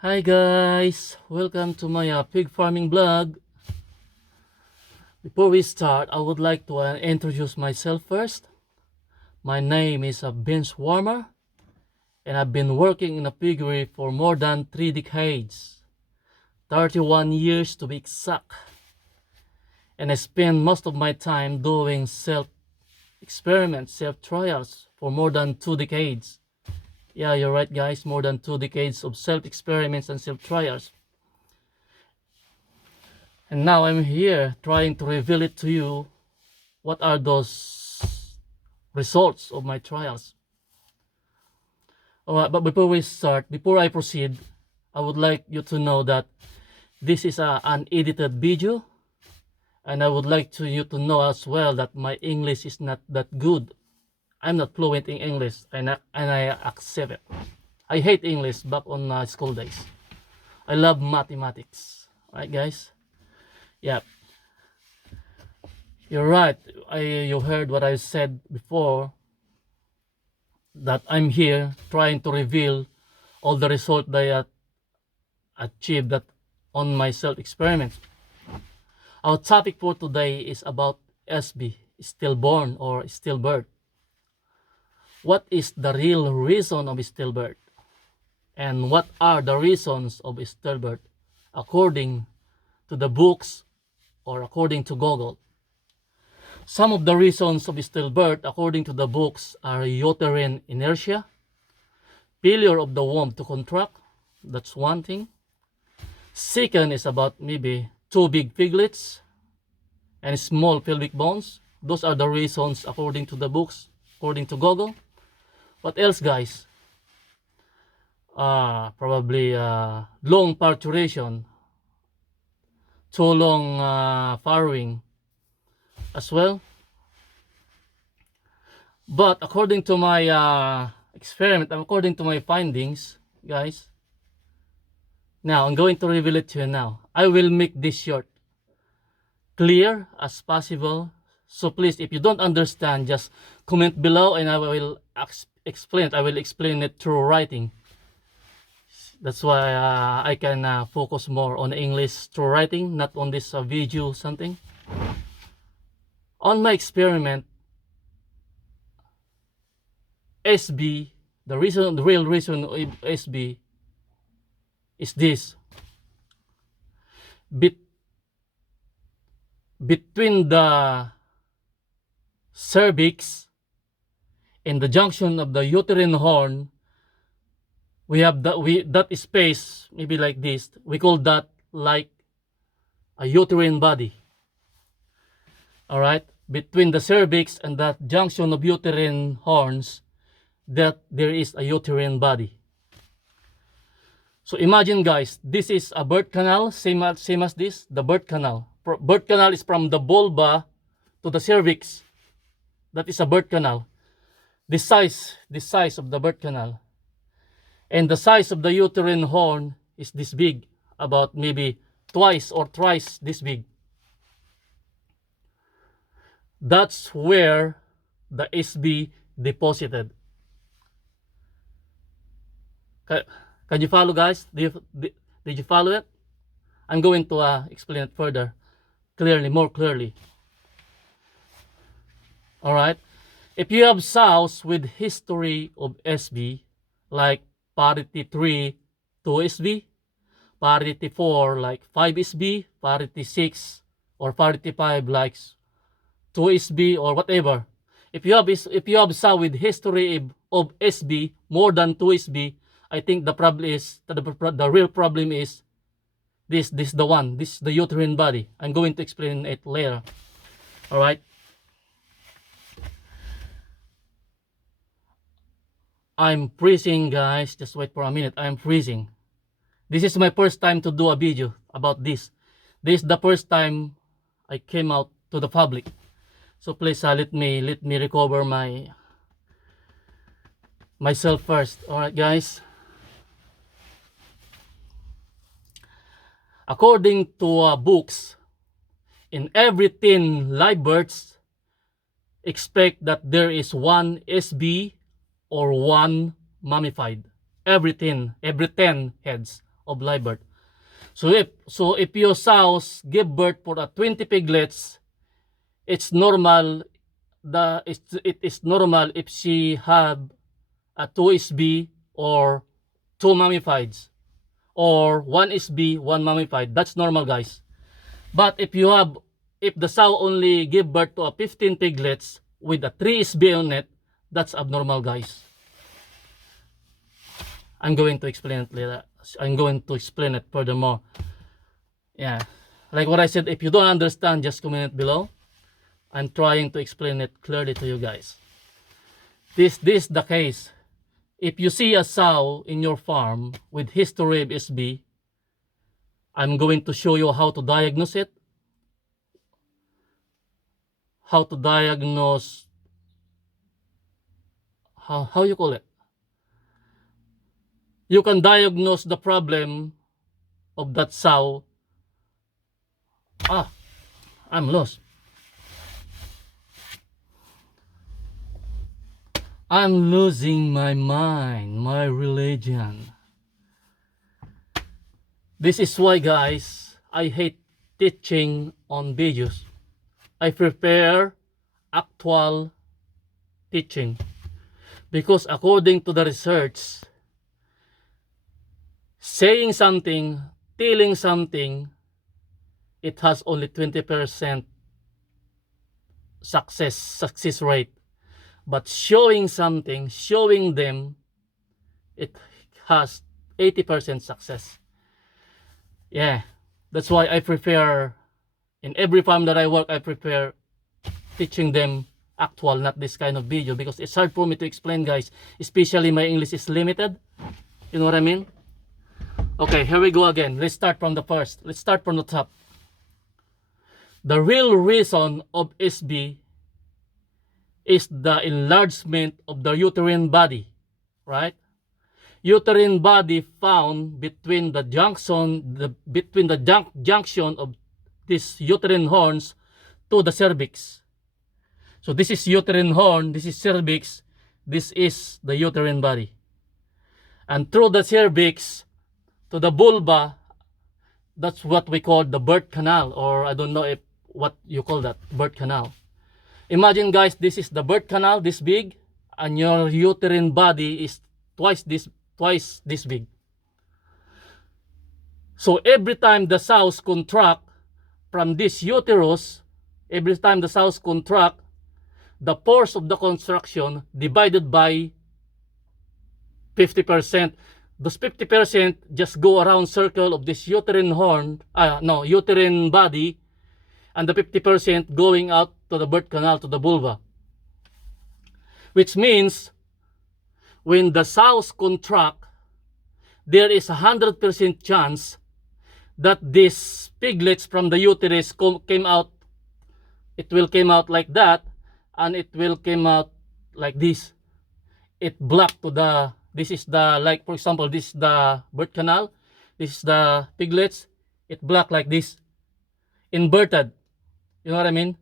Hi guys, welcome to my pig farming blog. Before we start, I would like to introduce myself first. My name is Bench Warmer, and I've been working in a piggery for more than 3 decades, 31 years to be exact. And I spend most of my time doing self-experiments, self-trials for more than 2 decades. Yeah, you're right guys, more than 2 decades of self-experiments and self-trials. And now I'm here trying to reveal it to you. What are those results of my trials? Alright, but before I proceed, I would like you to know that this is an unedited video, and I would like you to know as well that my English is not that good. I'm not fluent in English, and I accept it. I hate English back on school days. I love mathematics. Right, guys? Yeah, you're right. You heard what I said before, that I'm here trying to reveal all the result that I achieved that on my self-experiment. Our topic for today is about SB, stillborn or stillbirth. What is the real reason of stillbirth? And what are the reasons of stillbirth according to the books or according to Google? Some of the reasons of stillbirth according to the books are uterine inertia, failure of the womb to contract, that's one thing. Second is about maybe too big piglets and small pelvic bones. Those are the reasons according to the books, according to Google. What else, guys? Probably long parturition, too long farrowing as well. But according to my experiment, according to my findings, guys, now I'm going to reveal it to you now. I will make this short, clear as possible. So please, if you don't understand, just comment below and I will explain it. I will explain it through writing. That's why I can focus more on English through writing, not on this video something. On my experiment, SB, the real reason of SB is this. Between the cervix and the junction of the uterine horn, we have that space, maybe like this. We call that like a uterine body. All right, between the cervix and that junction of uterine horns, that there is a uterine body. So imagine, guys, this is a birth canal, same as this, the birth canal. Birth canal is from the vulva to the cervix. That is a birth canal. The size of the birth canal. And the size of the uterine horn is this big, about maybe twice or thrice this big. That's where the SB deposited. Can you follow, guys? Did you follow it? I'm going to explain it further, more clearly. All right. If you have sows with history of SB, like parity 3 2 SB, parity 4 like 5 SB, parity 6 or parity 5 like 2 SB or whatever. If you have sow with history of SB more than 2 SB, I think the problem is the real problem is this the uterine body. I'm going to explain it later. All right. I'm freezing, guys. Just wait for a minute. I'm freezing. This is my first time to do a video about this. This is the first time I came out to the public. So please let me recover myself first. All right, guys. According to books, in every 10 live births, expect that there is one SB or one mummified. Every 10 heads of live birth. So if your sows give birth for 20 piglets, it's normal it is normal if she have a 2SB or 2 mummifieds, or 1SB, 1 mummified. That's normal, guys. But if the sow only give birth to 15 piglets with a 3SB on it, that's abnormal, guys. I'm going to explain it later. I'm going to explain it furthermore. Yeah, like what I said, if you don't understand, just comment below. I'm trying to explain it clearly to you guys. This is the case. If you see a sow in your farm with history of SB, I'm going to show you how to diagnose it, how to diagnose, how you call it. You can diagnose the problem of that sow. I'm lost. I'm losing my mind, my religion. This is why, guys, I hate teaching on videos. I prefer actual teaching. Because according to the research, saying something, telling something, it has only 20% success rate. But showing something, showing them, it has 80% success. Yeah, that's why I prefer, in every farm that I work, I prefer teaching them actual, not this kind of video, because it's hard for me to explain, guys, especially my English is limited. You know what I mean? Okay, here we go again. Let's start from the first. Let's start from the top. The real reason of SB is the enlargement of the uterine body, right? Uterine body found between the junction of these uterine horns to the cervix. So this is uterine horn, this is cervix, this is the uterine body. And through the cervix to the vulva, that's what we call the birth canal, or I don't know if what you call that, birth canal. Imagine, guys, this is the birth canal, this big, and your uterine body is twice this big. So every time the sows contract from this uterus, every time the sows contract, the force of the contraction divided by 50%. Those 50% just go around circle of this uterine uterine body, and the 50% going out to the birth canal, to the vulva. Which means, when the sows contract, there is 100% chance that these piglets from the uterus came out. It will came out like that, and it will came out like this. It blocked to the, this is the, like for example, this is the birth canal, this is the piglets, it blocked like this, inverted. You know what I mean?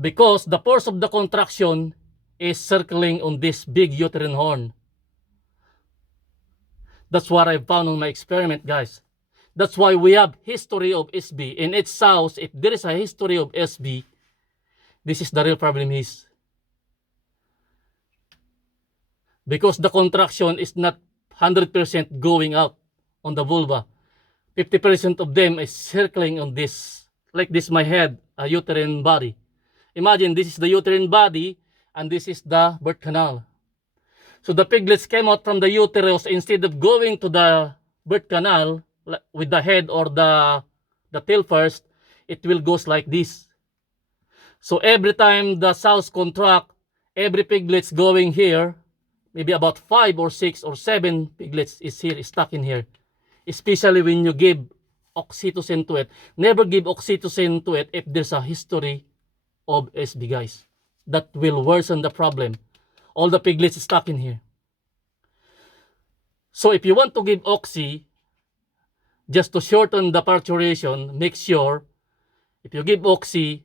Because the force of the contraction is circling on this big uterine horn. That's what I found on my experiment, guys. That's why we have history of SB. In its sows, if there is a history of SB, this is the real problem is. Because the contraction is not 100% going out on the vulva. 50% of them is circling on this, like this my head, a uterine body. Imagine this is the uterine body and this is the birth canal. So the piglets came out from the uterus, instead of going to the birth canal with the head or the tail first, it will goes like this. So every time the sows contract, every piglet's going here, maybe about 5 or 6 or 7 piglets is here, is stuck in here. Especially when you give oxytocin to it. Never give oxytocin to it if there's a history of SB, guys. That will worsen the problem. All the piglets stuck in here. So if you want to give oxy, just to shorten the parturition, make sure, if you give oxy,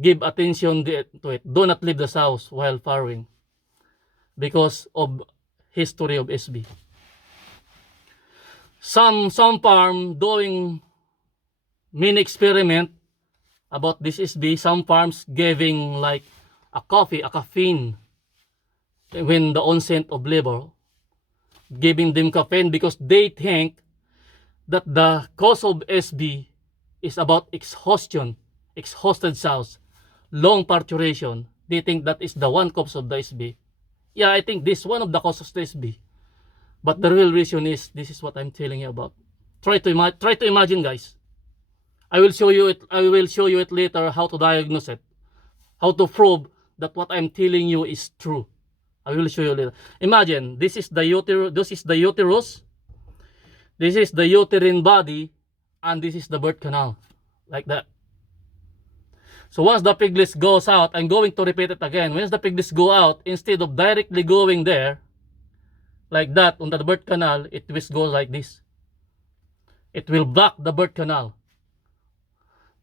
give attention to it. Do not leave the sows while farrowing, because of history of SB. some farm doing mini experiment about this SB. Some farms giving like a caffeine when the onset of labor, giving them caffeine because they think that the cause of SB is about exhaustion, exhausted sows, long parturition. They think that is the one cause of the SB. Yeah, I think this is one of the causes of the SB. But the real reason is, this is what I'm telling you about. Try to imagine, guys. I will show you it later, how to diagnose it, how to prove that what I'm telling you is true. I will show you later. Imagine, this is the uterus, this is the uterine body, and this is the birth canal, like that. So once the piglets goes out, I'm going to repeat it again. Once the piglets go out, instead of directly going there, like that, on the birth canal, it will go like this. It will block the birth canal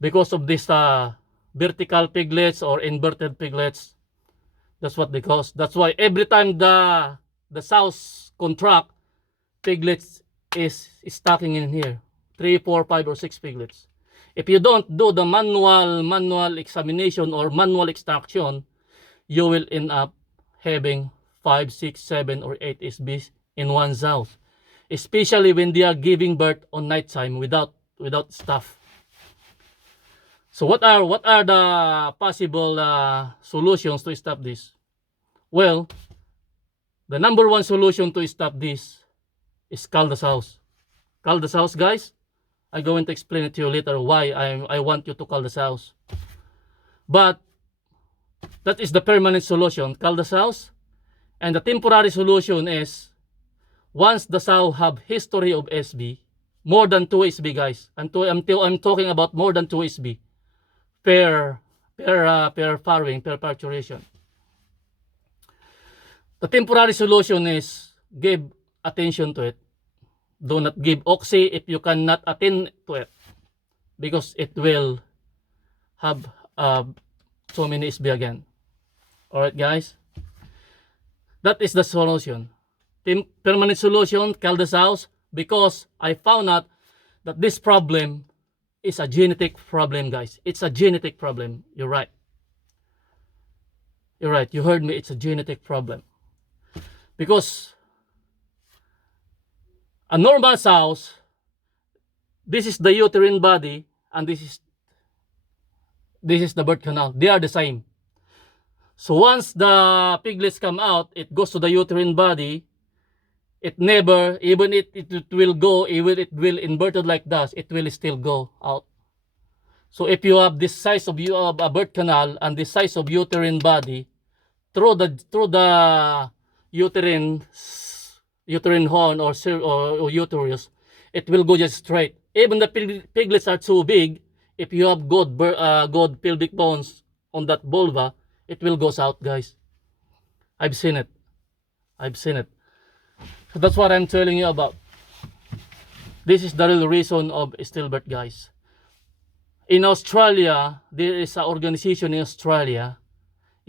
because of this vertical piglets or inverted piglets. That's what they cause. That's why every time the sows contract, piglets is stocking in here. 3, 4, 5, or 6 piglets. If you don't do the manual examination or manual extraction, you will end up having 5, 6, 7, or 8 SBs in one sow. Especially when they are giving birth on nighttime without staff. So what are the possible solutions to stop this? Well, the number one solution to stop this is cull the sows. Cull the sows, guys. I'm going to explain it to you later why I want you to cull the sows. But that is the permanent solution, cull the sows. And the temporary solution is, once the sow have history of SB, more than 2 SB, guys. I'm talking about more than 2 SB per farrowing, per parturition. The temporary solution is give attention to it. Do not give oxy if you cannot attend to it, because it will have so many SB again. Alright, guys, that is the solution. Permanent solution, cull the sows, because I found out that this problem is a genetic problem, guys. It's a genetic problem. You're right. You're right. You heard me. It's a genetic problem. Because a normal sows, this is the uterine body, and this is the birth canal. They are the same. So once the piglets come out, it goes to the uterine body. It never, even it will go, even it will inverted like that, it will still go out. So if you have this size of a birth canal and this size of uterine body, through the uterine horn or uterus, it will go just straight. Even the piglets are too big. If you have good pelvic bones on that vulva, it will go out, guys. I've seen it. So that's what I'm telling you about. This is the real reason of stillbirth, guys. In Australia, there is an organization in Australia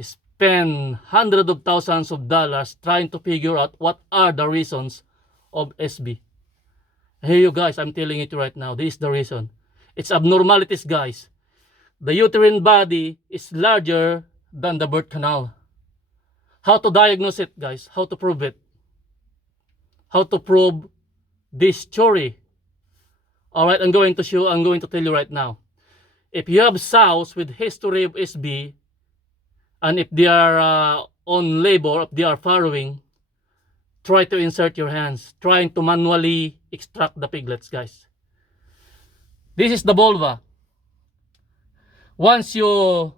spend hundreds of thousands of dollars trying to figure out what are the reasons of SB. Hey, you guys, I'm telling it right now. This is the reason. It's abnormalities, guys. The uterine body is larger than the birth canal. How to diagnose it, guys? How to prove it? How to prove this theory? Alright, I'm going to tell you right now. If you have sows with history of SB, and if they are on labor, if they are farrowing, try to insert your hands, trying to manually extract the piglets, guys. This is the vulva. Once you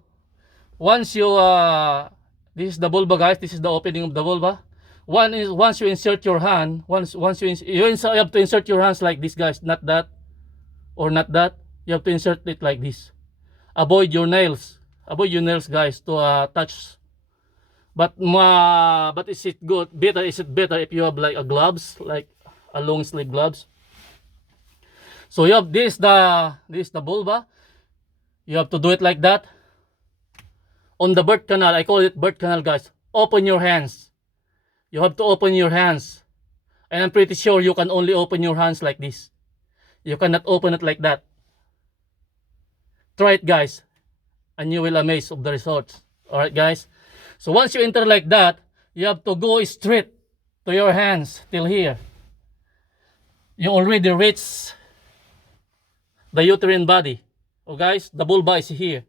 this is the vulva, guys. This is the opening of the vulva. Once you insert your hand, you have to insert your hands like this, guys. Not that or not that. You have to insert it like this. Avoid your nails. Avoid your nails, guys, to touch. But is it good? Is it better if you have like a gloves, like a long sleeve gloves? So you have this the vulva. You have to do it like that. On the birth canal, I call it birth canal, guys. Open your hands. You have to open your hands. And I'm pretty sure you can only open your hands like this. You cannot open it like that. Try it, guys, and you will amaze of the results. Alright, guys? So once you enter like that, you have to go straight to your hands till here. You already reach the uterine body. Oh, guys, the vulva is here.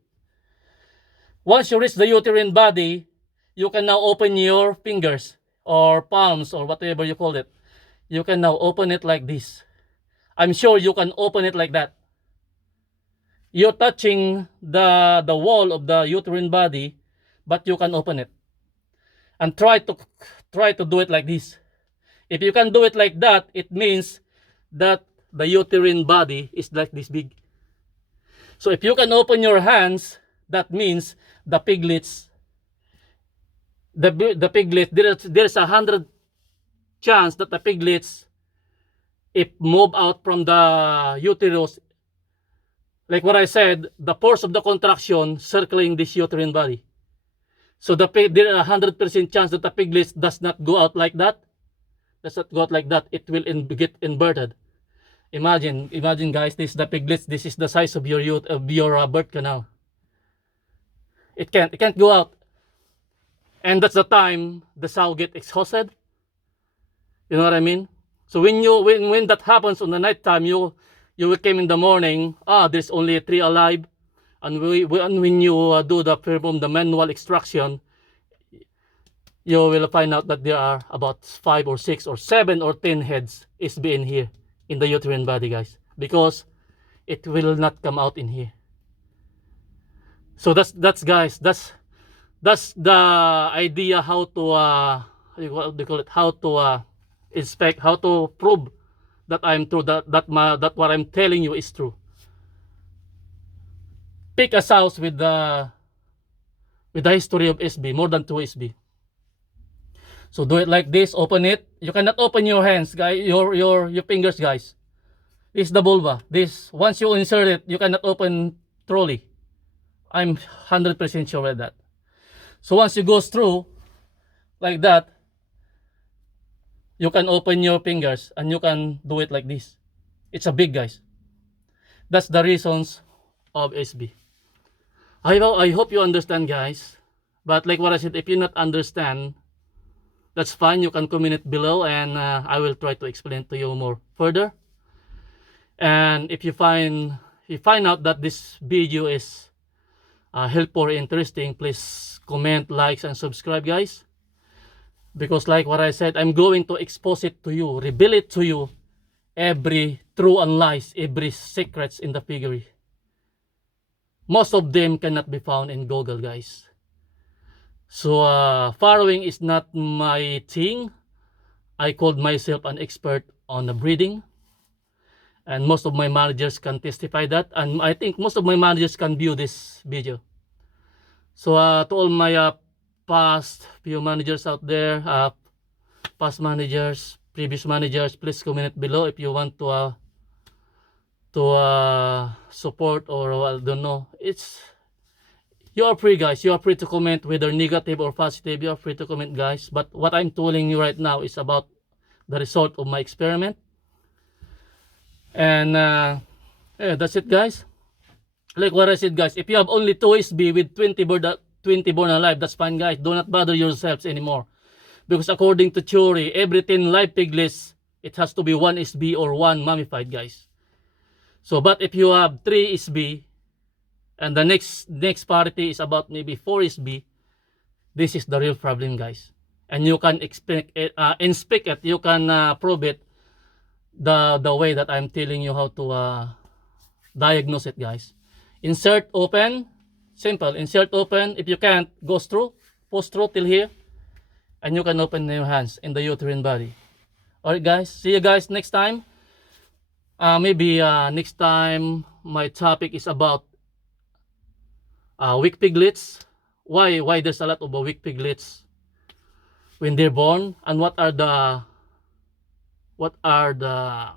Once you reach the uterine body, you can now open your fingers or palms or whatever you call it. You can now open it like this. I'm sure you can open it like that. You're touching the wall of the uterine body, but you can open it. And try to do it like this. If you can do it like that, it means that the uterine body is like this big. So if you can open your hands, that means the piglets, there's 100 chance that the piglets, if move out from the uterus, like what I said, the force of the contraction circling this uterine body. So there are 100% chance that the piglets does not go out like that. Does not go out like that. It will get inverted. Imagine guys, this is the piglets. This is the size of your birth canal. It can't go out. And that's the time the sow get exhausted. You know what I mean? So when that happens on the night time, you will come in the morning. There's only 3 alive, and when you perform the manual extraction, you will find out that there are about 5 or 6 or 7 or 10 heads is being here in the uterine body, guys, because it will not come out in here. So that's guys, that's the idea how to what do you call it? How to inspect, how to prove that I'm true, that what I'm telling you is true. Pick a source with the history of SB, more than 2 SB. So do it like this, open it. You cannot open your hands, guys, your fingers, guys. This is the vulva. This, once you insert it, you cannot open truly. I'm 100% sure with that. So once you go through like that, you can open your fingers and you can do it like this. It's a big, guys. That's the reasons of SB. I hope you understand, guys. But like what I said, if you not understand, that's fine. You can comment it below, and I will try to explain to you more further. And if you find out that this video is helpful or interesting, please comment, likes, and subscribe, guys. Because like what I said, I'm going to expose it to you, reveal it to you, every true and lies, every secrets in the figure. Most of them cannot be found in Google, guys. So following is not my thing. I called myself an expert on the breeding, and most of my managers can testify that, and I think most of my managers can view this video. So to all my past few managers out there, past managers, previous managers, please comment below if you want to support, or I don't know. You are free, guys. You are free to comment, whether negative or positive. You are free to comment, guys. But what I'm telling you right now is about the result of my experiment. And yeah, that's it, guys. Like what I said, guys, if you have only 2 SB with 20 born alive, that's fine, guys. Do not bother yourselves anymore. Because according to theory, every 10 live piglets, it has to be 1 SB or 1 mummified, guys. So, but if you have 3 SB, and the next parity is about maybe 4 SB, this is the real problem, guys. And you can inspect it, you can prove it the way that I'm telling you how to diagnose it, guys. Insert, open, simple. Insert, open. If you can't, go through, post through till here, and you can open your hands in the uterine body. Alright, guys, see you guys next time. Maybe next time my topic is about weak piglets. Why there's a lot of weak piglets when they're born, and what are the what are the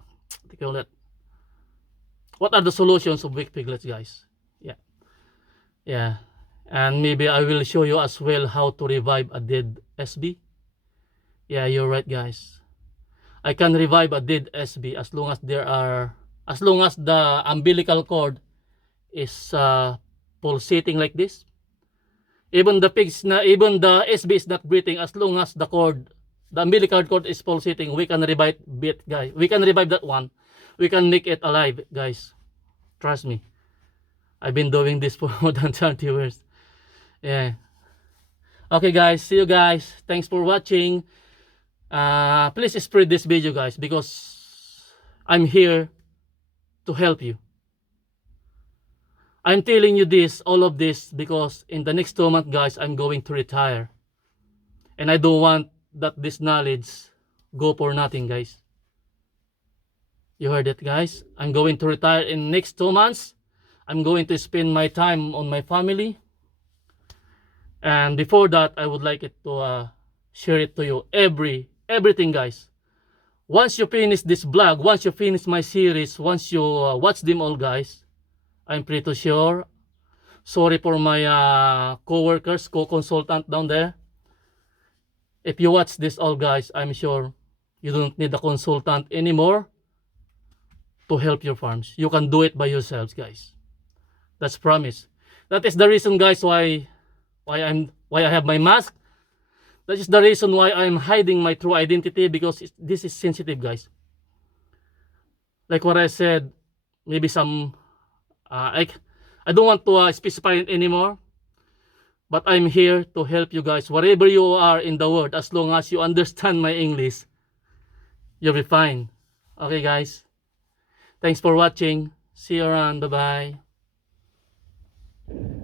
solutions of weak piglets, guys. Yeah, and maybe I will show you as well how to revive a dead SB. Yeah, you're right, guys. I can revive a dead SB as long as as long as the umbilical cord is pulsating like this. Even the SB is not breathing, as long as the umbilical cord is pulsating, we can revive it, guys. We can revive that one. We can make it alive, guys. Trust me. I've been doing this for more than 30 years. Yeah. Okay, guys. See you guys. Thanks for watching. Please spread this video, guys, because I'm here to help you. I'm telling you all of this, because in the next 2 months, guys, I'm going to retire. And I don't want that this knowledge go for nothing, guys. You heard it, guys. I'm going to retire in next 2 months. I'm going to spend my time on my family. And before that, I would like it to share it to you. Everything, guys. Once you finish this vlog, once you finish my series, once you watch them all, guys, I'm pretty sure. Sorry for my co-workers, co-consultant down there. If you watch this all, guys, I'm sure you don't need a consultant anymore to help your farms. You can do it by yourselves, guys. That's promise. That is the reason, guys, why I have my mask. That is the reason why I'm hiding my true identity, because this is sensitive, guys. Like what I said, maybe some I don't want to specify it anymore, but I'm here to help you guys wherever you are in the world. As long as you understand my English, you'll be fine. Okay, guys, thanks for watching. See you around. Bye bye.